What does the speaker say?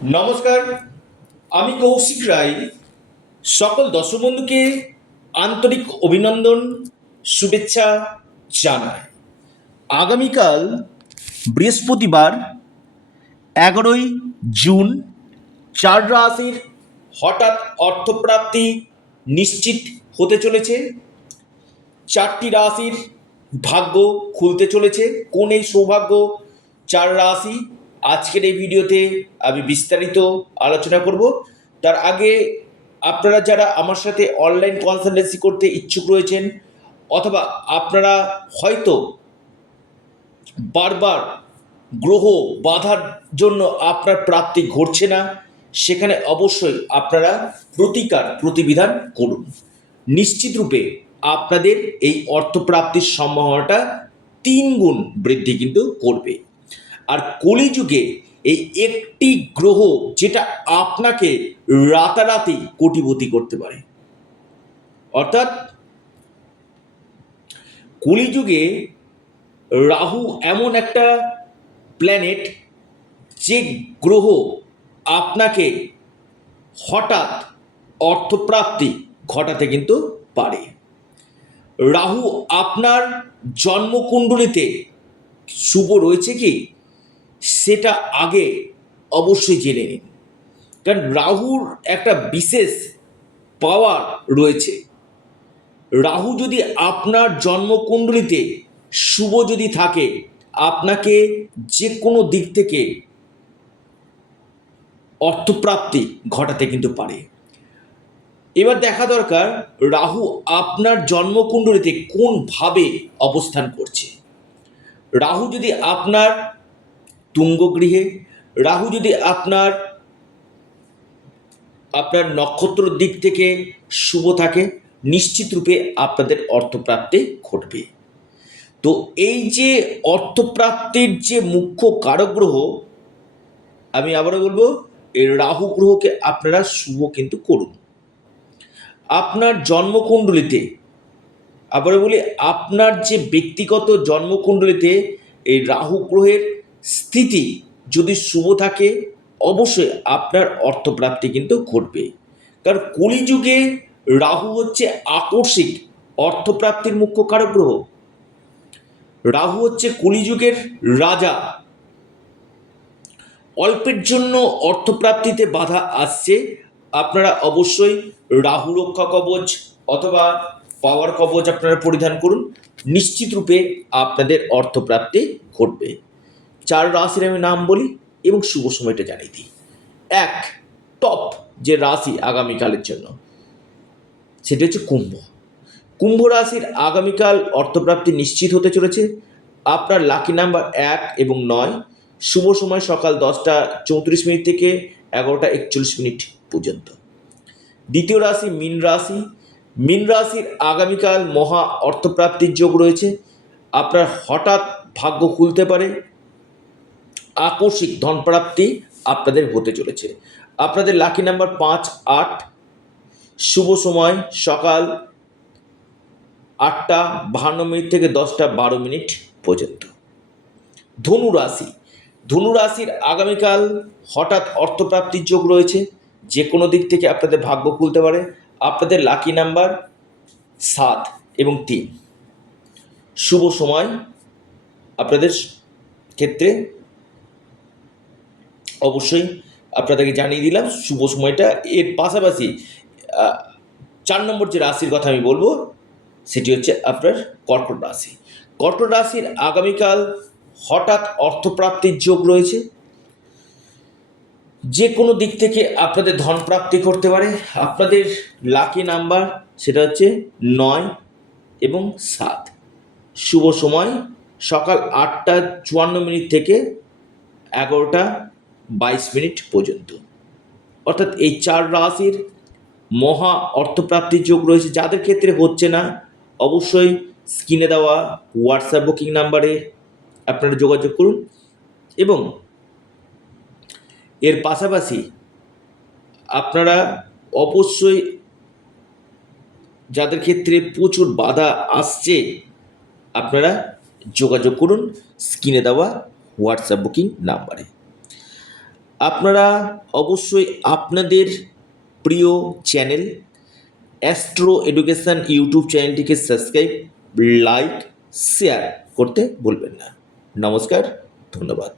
নমস্কার, আমি কৌশিক রায়। সকল দর্শক বন্ধুকে আন্তরিক অভিনন্দন, শুভেচ্ছা জানাই। আগামীকাল বৃহস্পতিবার 11ই জুন চার রাশির হঠাৎ অর্থপ্রাপ্তি নিশ্চিত হতে চলেছে। চারটি রাশির ভাগ্য খুলতে চলেছে। কোন এই সৌভাগ্য চার রাশি, আজকের এই ভিডিওতে আমি বিস্তারিত আলোচনা করব। তার আগে আপনারা যারা আমার সাথে অনলাইন কনসালটেন্সি করতে ইচ্ছুক রয়েছেন, অথবা আপনারা হয়তো বারবার গ্রহ বাধার জন্য আপনার প্রাপ্তি ঘটছে না, সেখানে অবশ্যই আপনারা প্রতিবিধান করুন। নিশ্চিত রূপে আপনাদের এই অর্থপ্রাপ্তির সম্ভাবনাটা 3 গুণ বৃদ্ধি কিন্তু করবে। আর কলিযুগে এই একটি গ্রহ যেটা আপনাকে রাতারাতি কোটিপতি করতে পারে, অর্থাৎ কলিযুগে রাহু এমন একটা প্ল্যানেট, যে গ্রহ আপনাকে হঠাৎ অর্থপ্রাপ্তি ঘটাতে কিন্তু পারে। রাহু আপনার জন্মকুণ্ডলিতে শুভ রয়েছে কি, সেটা আগে অবশ্যই জেনে নিন। কারণ রাহুর একটা বিশেষ পাওয়ার রয়েছে। রাহু যদি আপনার জন্মকুণ্ডলিতে শুভ যদি থাকে, আপনাকে যে কোনো দিক থেকে অর্থপ্রাপ্তি ঘটাতে কিন্তু পারে। এবার দেখা দরকার রাহু আপনার জন্মকুণ্ডলিতে কোনভাবে অবস্থান করছে। রাহু যদি আপনার তুঙ্গ গৃহে, রাহু যদি আপনার নক্ষত্রের দিক থেকে শুভ থাকে, নিশ্চিত রূপে আপনাদের অর্থপ্রাপ্তি ঘটবে। তো এই যে অর্থপ্রাপ্তির যে মুখ্য কারক গ্রহ, আমি আবারও বলবো, এই রাহু গ্রহকে আপনারা শুভ কিন্তু করুন। আপনার জন্মকুণ্ডলিতে, আবারও বলি, আপনার যে ব্যক্তিগত জন্মকুণ্ডলিতে এই রাহু গ্রহের স্থিতি যদি শুভ থাকে, অবশ্যই আপনার অর্থপ্রাপ্তি কিন্তু ঘটবে। কারণ কলিযুগে রাহু হচ্ছে আকস্মিক অর্থপ্রাপ্তির মুখ্য কারক গ্রহ। রাহু হচ্ছে কলিযুগের রাজা। অল্পের জন্য অর্থপ্রাপ্তিতে বাধা আসছে, আপনারা অবশ্যই রাহু রক্ষা কবচ অথবা পাওয়ার কবচ আপনারা পরিধান করুন। নিশ্চিত রূপে আপনাদের অর্থপ্রাপ্তি ঘটবে। চার রাশির আমি নাম বলি এবং শুভ সময়টা জানিয়ে দিই। এক, টপ যে রাশি আগামীকালের জন্য, সেটি হচ্ছে কুম্ভ। কুম্ভ রাশির আগামীকাল অর্থপ্রাপ্তি নিশ্চিত হতে চলেছে। আপনার লাকি নাম্বার 1 এবং 9। শুভ সময় সকাল 10টা 34 মিনিট থেকে 11টা 41 মিনিট পর্যন্ত। দ্বিতীয় রাশি মীন রাশি। মীন রাশির আগামীকাল মহা অর্থপ্রাপ্তির যোগ রয়েছে। আপনার হঠাৎ ভাগ্য খুলতে পারে, আকস্মিক ধনপ্রাপ্তি আপনাদের হতে চলেছে। আপনাদের লাকি নাম্বার 5, 8। শুভ সময় সকাল 8টা 52 মিনিট থেকে 10টা 12 মিনিট পর্যন্ত। ধনু রাশি। ধনু রাশির আগামীকাল হঠাৎ অর্থপ্রাপ্তির যোগ রয়েছে, যে কোনো দিক থেকে আপনাদের ভাগ্য খুলতে পারে। আপনাদের লাকি নাম্বার 7 এবং 3। শুভ সময় আপনাদের ক্ষেত্রে অবশ্যই আপনাদেরকে জানিয়ে দিলাম শুভ সময়টা। এর পাশাপাশি 4 নম্বর যে রাশির কথা আমি বলবো, সেটি হচ্ছে আপনার কর্কট রাশি। কর্কট রাশির আগামীকাল হঠাৎ অর্থপ্রাপ্তির যোগ রয়েছে, যে কোনো দিক থেকে আপনাদের ধন প্রাপ্তি করতে পারে। আপনাদের লাকি নাম্বার সেটা হচ্ছে 9 এবং 7। শুভ সময় সকাল 8টা 54 মিনিট থেকে 11টা 22 মিনিট পর্যন্ত। অর্থাৎ এই চার রাশির মহা অর্থপ্রাপ্তির যোগ রয়েছে। যাদের ক্ষেত্রে হচ্ছে না, অবশ্যই স্ক্রিনে দেওয়া হোয়াটসঅ্যাপ বুকিং নাম্বারে আপনারা যোগাযোগ করুন। এবং এর পাশাপাশি আপনারা অবশ্যই, যাদের ক্ষেত্রে প্রচুর বাধা আসছে, আপনারা যোগাযোগ করুন স্ক্রিনে দেওয়া হোয়াটসঅ্যাপ বুকিং নাম্বারে। আপনারা অবশ্যই আপনাদের প্রিয় চ্যানেল অ্যাস্ট্রো এডুকেশন ইউটিউব চ্যানেলটিকে সাবস্ক্রাইব, লাইক, শেয়ার করতে ভুলবেন না। নমস্কার, ধন্যবাদ।